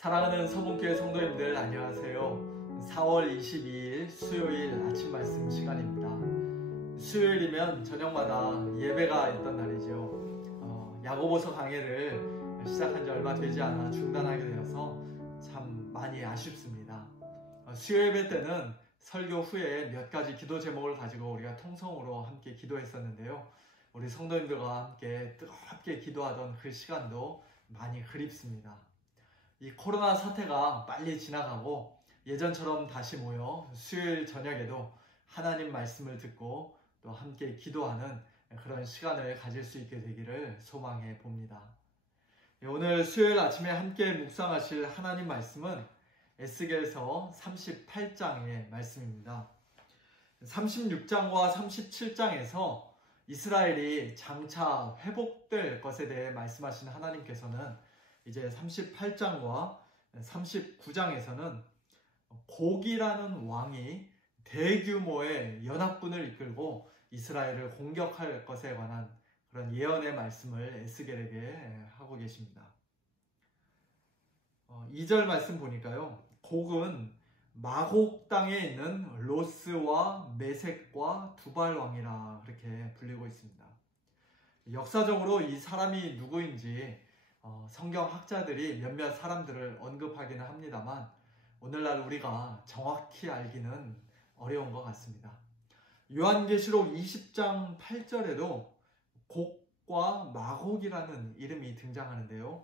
사랑하는 서문교회 성도님들 안녕하세요. 4월 22일 수요일 아침 말씀 시간입니다. 수요일이면 저녁마다 예배가 있던 날이죠. 야고보서 강해를 시작한 지 얼마 되지 않아 중단하게 되어서 참 많이 아쉽습니다. 수요 예배 때는 설교 후에 몇 가지 기도 제목을 가지고 우리가 통성으로 함께 기도했었는데요. 우리 성도님들과 함께 뜨겁게 기도하던 그 시간도 많이 그립습니다. 이 코로나 사태가 빨리 지나가고 예전처럼 다시 모여 수요일 저녁에도 하나님 말씀을 듣고 또 함께 기도하는 그런 시간을 가질 수 있게 되기를 소망해 봅니다. 오늘 수요일 아침에 함께 묵상하실 하나님 말씀은 에스겔서 38장의 말씀입니다. 36장과 37장에서 이스라엘이 장차 회복될 것에 대해 말씀하신 하나님께서는 이제 38장과 39장에서는 곡이라는 왕이 대규모의 연합군을 이끌고 이스라엘을 공격할 것에 관한 그런 예언의 말씀을 에스겔에게 하고 계십니다. 2절 말씀 보니까요. 곡은 마곡 땅에 있는 로스와 메섹과 두발 왕이라 그렇게 불리고 있습니다. 역사적으로 이 사람이 누구인지 성경학자들이 몇몇 사람들을 언급하기는 합니다만 오늘날 우리가 정확히 알기는 어려운 것 같습니다. 요한계시록 20장 8절에도 곡과 마곡이라는 이름이 등장하는데요.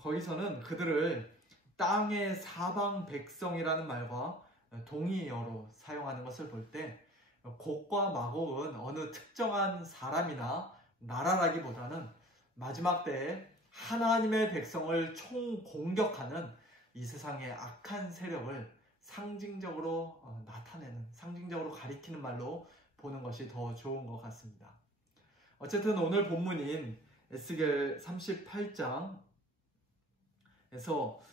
거기서는 그들을 땅의 사방 백성이라는 말과 동의어로 사용하는 것을 볼 때 곡과 마곡은 어느 특정한 사람이나 나라라기보다는 마지막 때에 하나님의 백성을 총공격하는 이 세상의 악한 세력을 상징적으로 나타내는, 상징적으로 가리키는 말로 보는 것이 더 좋은 것 같습니다. 어쨌든 오늘 본문인 에스겔 38장에서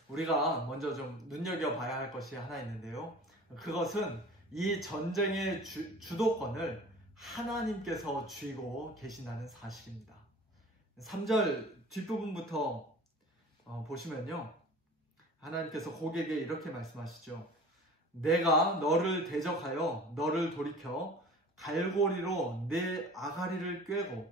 우리가 먼저 좀 눈여겨봐야 할 것이 하나 있는데요. 그것은 이 전쟁의 주도권을 하나님께서 쥐고 계신다는 사실입니다. 3절 뒷부분부터 보시면요. 하나님께서 곡에게 이렇게 말씀하시죠. 내가 너를 대적하여 너를 돌이켜 갈고리로 내 아가리를 꿰고,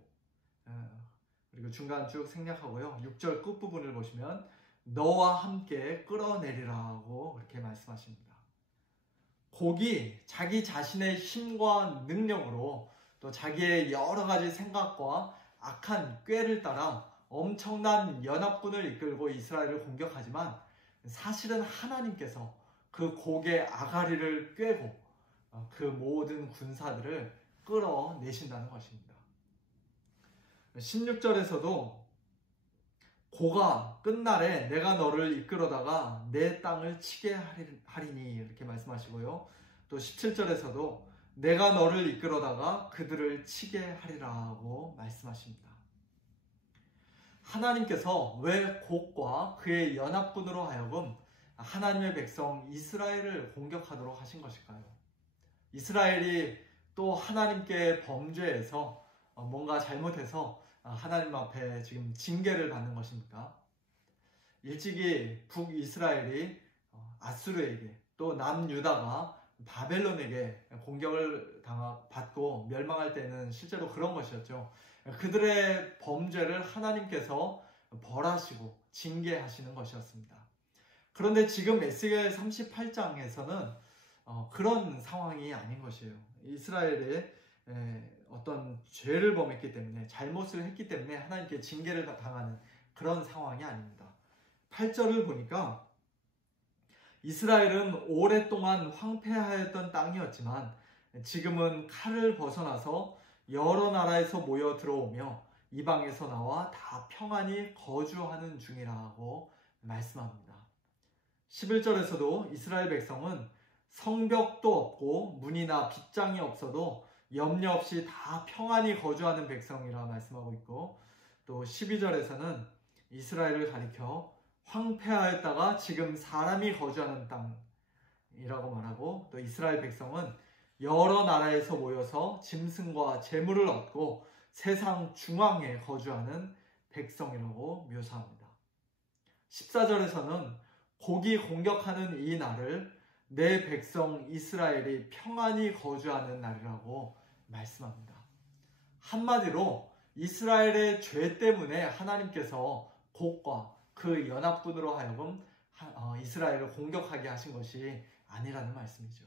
그리고 중간 쭉 생략하고요. 6절 끝부분을 보시면 너와 함께 끌어내리라고 그렇게 말씀하십니다. 곡이 자기 자신의 힘과 능력으로 또 자기의 여러 가지 생각과 악한 꾀를 따라 엄청난 연합군을 이끌고 이스라엘을 공격하지만 사실은 하나님께서 그 곡의 아가리를 꿰고 그 모든 군사들을 끌어내신다는 것입니다. 16절에서도 고가 끝날에 내가 너를 이끌어다가 내 땅을 치게 하리니 이렇게 말씀하시고요. 또 17절에서도 내가 너를 이끌어다가 그들을 치게 하리라고 말씀하십니다. 하나님께서 왜 곡과 그의 연합군으로 하여금 하나님의 백성 이스라엘을 공격하도록 하신 것일까요? 이스라엘이 또 하나님께 범죄해서 뭔가 잘못해서 하나님 앞에 지금 징계를 받는 것입니까? 일찍이 북이스라엘이 아수르에게 또 남유다가 바벨론에게 공격을 받고 멸망할 때는 실제로 그런 것이었죠. 그들의 범죄를 하나님께서 벌하시고 징계하시는 것이었습니다. 그런데 지금 에스겔 38장에서는 그런 상황이 아닌 것이에요. 이스라엘의 어떤 죄를 범했기 때문에, 잘못을 했기 때문에 하나님께 징계를 당하는 그런 상황이 아닙니다. 8절을 보니까 이스라엘은 오랫동안 황폐하였던 땅이었지만 지금은 칼을 벗어나서 여러 나라에서 모여 들어오며 이방에서 나와 다 평안히 거주하는 중이라고 말씀합니다. 11절에서도 이스라엘 백성은 성벽도 없고 문이나 빗장이 없어도 염려 없이 다 평안히 거주하는 백성이라 말씀하고 있고, 또 12절에서는 이스라엘을 가리켜 황폐하였다가 지금 사람이 거주하는 땅이라고 말하고, 또 이스라엘 백성은 여러 나라에서 모여서 짐승과 재물을 얻고 세상 중앙에 거주하는 백성이라고 묘사합니다. 14절에서는 곡이 공격하는 이 날을 내 백성 이스라엘이 평안히 거주하는 날이라고 말씀합니다. 한마디로 이스라엘의 죄 때문에 하나님께서 곡과 그 연합군으로 하여금 이스라엘을 공격하게 하신 것이 아니라는 말씀이죠.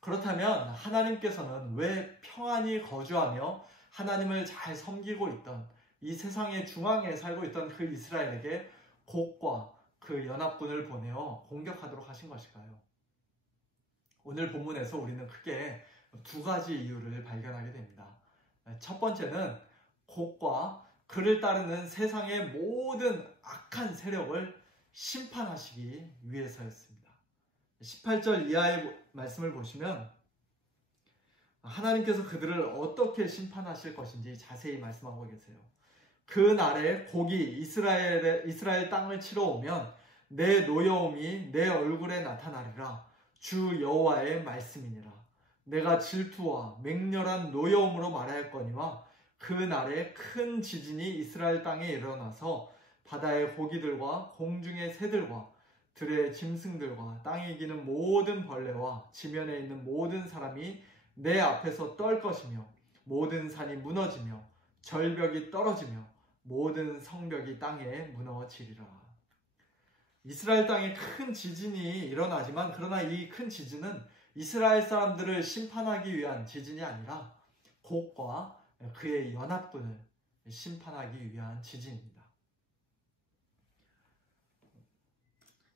그렇다면 하나님께서는 왜 평안히 거주하며 하나님을 잘 섬기고 있던 이 세상의 중앙에 살고 있던 그 이스라엘에게 곡과 그 연합군을 보내어 공격하도록 하신 것일까요? 오늘 본문에서 우리는 크게 두 가지 이유를 발견하게 됩니다. 첫 번째는 곡과 그를 따르는 세상의 모든 악한 세력을 심판하시기 위해서였습니다. 18절 이하의 말씀을 보시면 하나님께서 그들을 어떻게 심판하실 것인지 자세히 말씀하고 계세요. 그 날에 곡이 이스라엘 땅을 치러 오면 내 노여움이 내 얼굴에 나타나리라. 주 여호와의 말씀이니라. 내가 질투와 맹렬한 노여움으로 말하였거니와 그 날에 큰 지진이 이스라엘 땅에 일어나서 바다의 고기들과 공중의 새들과 들의 짐승들과 땅에 기는 모든 벌레와 지면에 있는 모든 사람이 내 앞에서 떨 것이며 모든 산이 무너지며 절벽이 떨어지며 모든 성벽이 땅에 무너지리라. 이스라엘 땅에 큰 지진이 일어나지만 그러나 이 큰 지진은 이스라엘 사람들을 심판하기 위한 지진이 아니라 곡과 그의 연합군을 심판하기 위한 지진입니다.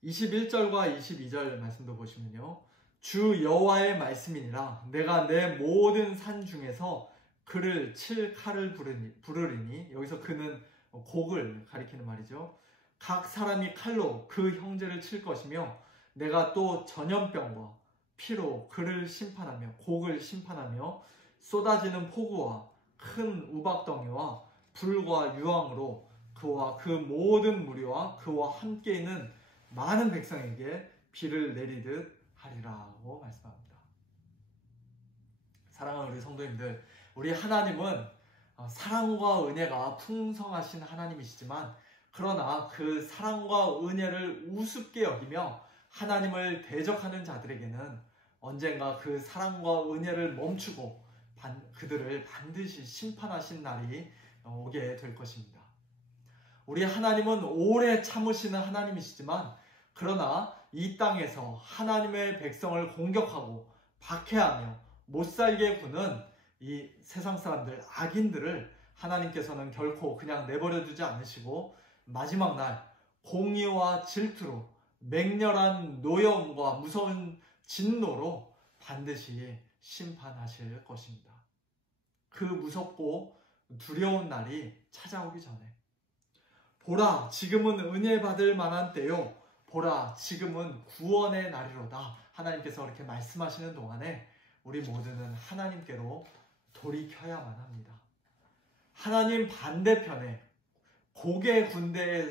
21절과 22절 말씀도 보시면요. 주 여호와의 말씀이니라. 내가 내 모든 산 중에서 그를 칠 칼을 부르리니, 여기서 그는 곡을 가리키는 말이죠. 각 사람이 칼로 그 형제를 칠 것이며 내가 또 전염병과 피로 그를 심판하며 곡을 심판하며 쏟아지는 폭우와 큰 우박덩이와 불과 유황으로 그와 그 모든 무리와 그와 함께 있는 많은 백성에게 비를 내리듯 하리라고 말씀합니다. 사랑하는 우리 성도님들, 우리 하나님은 사랑과 은혜가 풍성하신 하나님이시지만 그러나 그 사랑과 은혜를 우습게 여기며 하나님을 대적하는 자들에게는 언젠가 그 사랑과 은혜를 멈추고 그들을 반드시 심판하신 날이 오게 될 것입니다. 우리 하나님은 오래 참으시는 하나님이시지만 그러나 이 땅에서 하나님의 백성을 공격하고 박해하며 못살게 구는 이 세상 사람들, 악인들을 하나님께서는 결코 그냥 내버려 두지 않으시고 마지막 날 공의와 질투로 맹렬한 노여움과 무서운 진노로 반드시 심판하실 것입니다. 그 무섭고 두려운 날이 찾아오기 전에 보라, 지금은 은혜 받을 만한 때요, 보라, 지금은 구원의 날이로다. 하나님께서 그렇게 말씀하시는 동안에 우리 모두는 하나님께로 돌이켜야만 합니다. 하나님 반대편에 곡의 군대에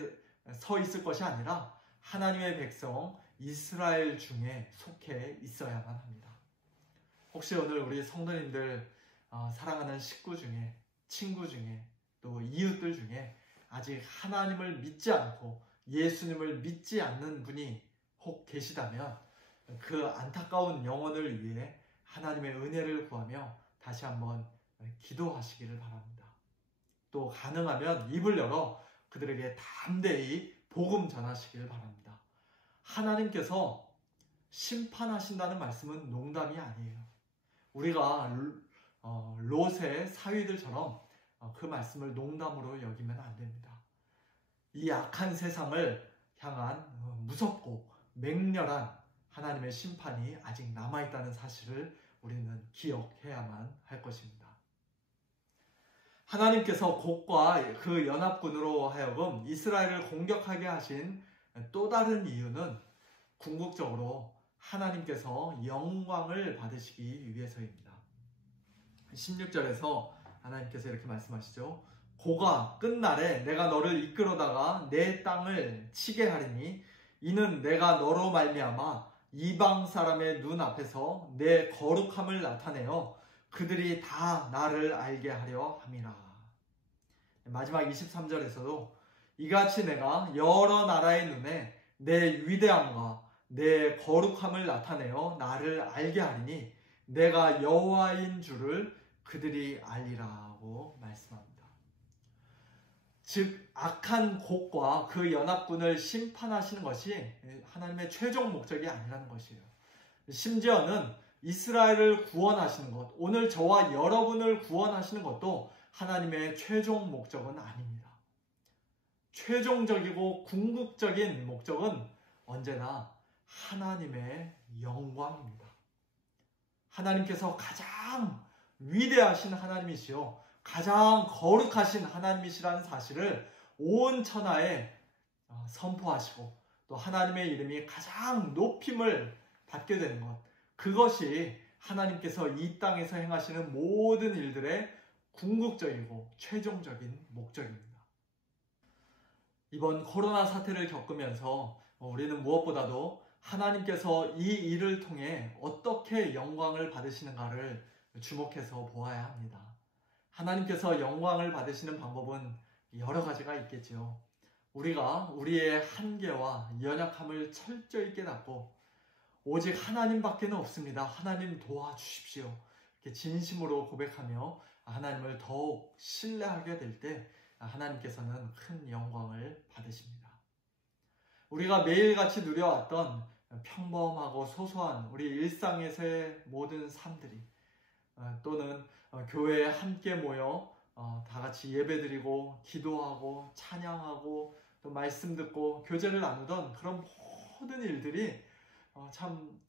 서 있을 것이 아니라 하나님의 백성 이스라엘 중에 속해 있어야만 합니다. 혹시 오늘 우리 성도님들 사랑하는 식구 중에, 친구 중에, 또 이웃들 중에 아직 하나님을 믿지 않고 예수님을 믿지 않는 분이 혹 계시다면 그 안타까운 영혼을 위해 하나님의 은혜를 구하며 다시 한번 기도하시기를 바랍니다. 또 가능하면 입을 열어 그들에게 담대히 복음 전하시기를 바랍니다. 하나님께서 심판하신다는 말씀은 농담이 아니에요. 우리가 롯의 사위들처럼 그 말씀을 농담으로 여기면 안 됩니다. 이 악한 세상을 향한 무섭고 맹렬한 하나님의 심판이 아직 남아있다는 사실을 우리는 기억해야만 할 것입니다. 하나님께서 곡과 그 연합군으로 하여금 이스라엘을 공격하게 하신 또 다른 이유는 궁극적으로 하나님께서 영광을 받으시기 위해서입니다. 16절에서 하나님께서 이렇게 말씀하시죠. 고가 끝날에 내가 너를 이끌어다가 내 땅을 치게 하리니 이는 내가 너로 말미암아 이방 사람의 눈 앞에서 내 거룩함을 나타내어 그들이 다 나를 알게 하려 함이라. 마지막 23절에서도 이같이 내가 여러 나라의 눈에 내 위대함과 내 거룩함을 나타내어 나를 알게 하리니 내가 여호와인 줄을 그들이 알리라고 말씀합니다. 즉 악한 곡과 그 연합군을 심판하시는 것이 하나님의 최종 목적이 아니라는 것이에요. 심지어는 이스라엘을 구원하시는 것, 오늘 저와 여러분을 구원하시는 것도 하나님의 최종 목적은 아닙니다. 최종적이고 궁극적인 목적은 언제나 하나님의 영광입니다. 하나님께서 가장 위대하신 하나님이시요 가장 거룩하신 하나님이시라는 사실을 온 천하에 선포하시고 또 하나님의 이름이 가장 높임을 받게 되는 것, 그것이 하나님께서 이 땅에서 행하시는 모든 일들의 궁극적이고 최종적인 목적입니다. 이번 코로나 사태를 겪으면서 우리는 무엇보다도 하나님께서 이 일을 통해 어떻게 영광을 받으시는가를 주목해서 보아야 합니다. 하나님께서 영광을 받으시는 방법은 여러 가지가 있겠지요. 우리가 우리의 한계와 연약함을 철저히 깨닫고 오직 하나님밖에는 없습니다. 하나님 도와주십시오. 이렇게 진심으로 고백하며 하나님을 더욱 신뢰하게 될 때 하나님께서는 큰 영광을 받으십니다. 우리가 매일같이 누려왔던 평범하고 소소한 우리 일상에서의 모든 삶들이 또는 교회에 함께 모여 다 같이 예배드리고 기도하고 찬양하고 또 말씀 듣고 교제를 나누던 그런 모든 일들이 참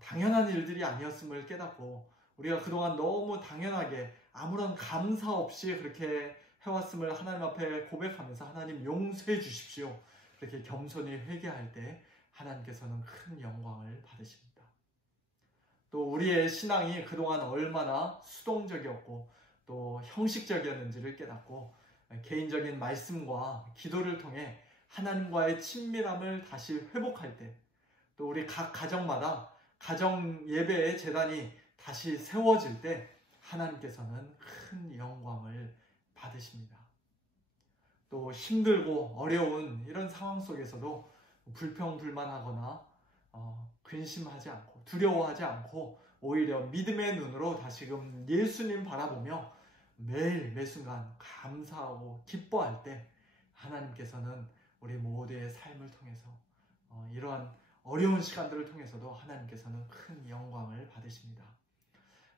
당연한 일들이 아니었음을 깨닫고 우리가 그동안 너무 당연하게 아무런 감사 없이 그렇게 해왔음을 하나님 앞에 고백하면서 하나님 용서해 주십시오. 그렇게 겸손히 회개할 때 하나님께서는 큰 영광을 받으십니다. 또 우리의 신앙이 그동안 얼마나 수동적이었고 또 형식적이었는지를 깨닫고 개인적인 말씀과 기도를 통해 하나님과의 친밀함을 다시 회복할 때 또 우리 각 가정마다 가정 예배의 제단이 다시 세워질 때 하나님께서는 큰 영광을 받으십니다. 또 힘들고 어려운 이런 상황 속에서도 불평불만하거나 근심하지 않고 두려워하지 않고 오히려 믿음의 눈으로 다시금 예수님 바라보며 매일 매순간 감사하고 기뻐할 때 하나님께서는 우리 모두의 삶을 통해서 이러한 어려운 시간들을 통해서도 하나님께서는 큰 영광을 받으십니다.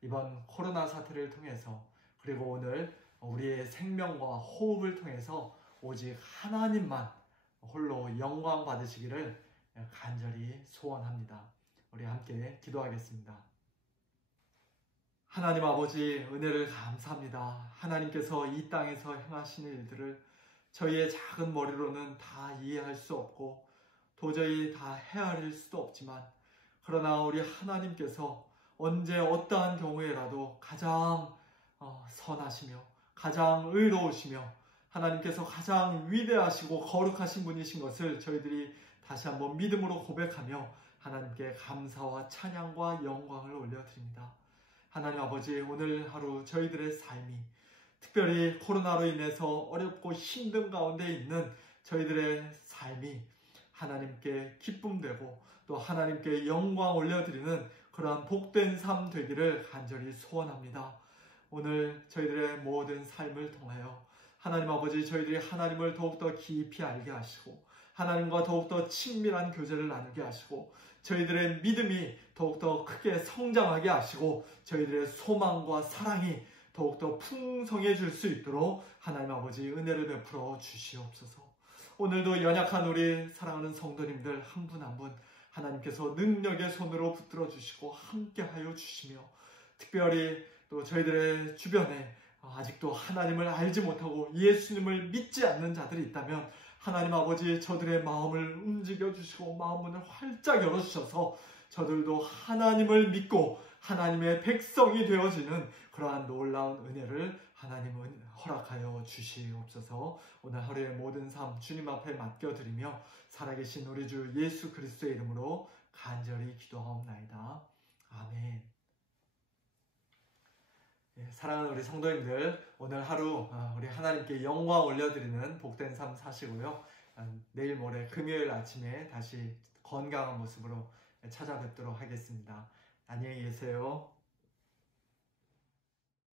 이번 코로나 사태를 통해서 그리고 오늘 우리의 생명과 호흡을 통해서 오직 하나님만 홀로 영광 받으시기를 간절히 소원합니다. 우리 함께 기도하겠습니다. 하나님 아버지, 은혜를 감사합니다. 하나님께서 이 땅에서 행하시는 일들을 저희의 작은 머리로는 다 이해할 수 없고 도저히 다 헤아릴 수도 없지만 그러나 우리 하나님께서 언제 어떠한 경우에라도 가장 선하시며 가장 의로우시며 하나님께서 가장 위대하시고 거룩하신 분이신 것을 저희들이 다시 한번 믿음으로 고백하며 하나님께 감사와 찬양과 영광을 올려드립니다. 하나님 아버지, 오늘 하루 저희들의 삶이 특별히 코로나로 인해서 어렵고 힘든 가운데 있는 저희들의 삶이 하나님께 기쁨되고 또 하나님께 영광 올려드리는 그러한 복된 삶 되기를 간절히 소원합니다. 오늘 저희들의 모든 삶을 통하여 하나님 아버지, 저희들이 하나님을 더욱더 깊이 알게 하시고 하나님과 더욱더 친밀한 교제를 나누게 하시고 저희들의 믿음이 더욱더 크게 성장하게 하시고 저희들의 소망과 사랑이 더욱더 풍성해질 수 있도록 하나님 아버지 은혜를 베풀어 주시옵소서. 오늘도 연약한 우리 사랑하는 성도님들 한 분 한 분 하나님께서 능력의 손으로 붙들어 주시고 함께하여 주시며 특별히 또 저희들의 주변에 아직도 하나님을 알지 못하고 예수님을 믿지 않는 자들이 있다면 하나님 아버지 저들의 마음을 움직여 주시고 마음 문을 활짝 열어주셔서 저들도 하나님을 믿고 하나님의 백성이 되어지는 그러한 놀라운 은혜를 하나님은 허락하여 주시옵소서. 오늘 하루의 모든 삶 주님 앞에 맡겨드리며 살아계신 우리 주 예수 그리스도의 이름으로 간절히 기도하옵나이다. 아멘. 사랑하는 우리 성도님들, 오늘 하루 우리 하나님께 영광 올려드리는 복된 삶 사시고요. 내일 모레 금요일 아침에 다시 건강한 모습으로 찾아뵙도록 하겠습니다. 안녕히 계세요.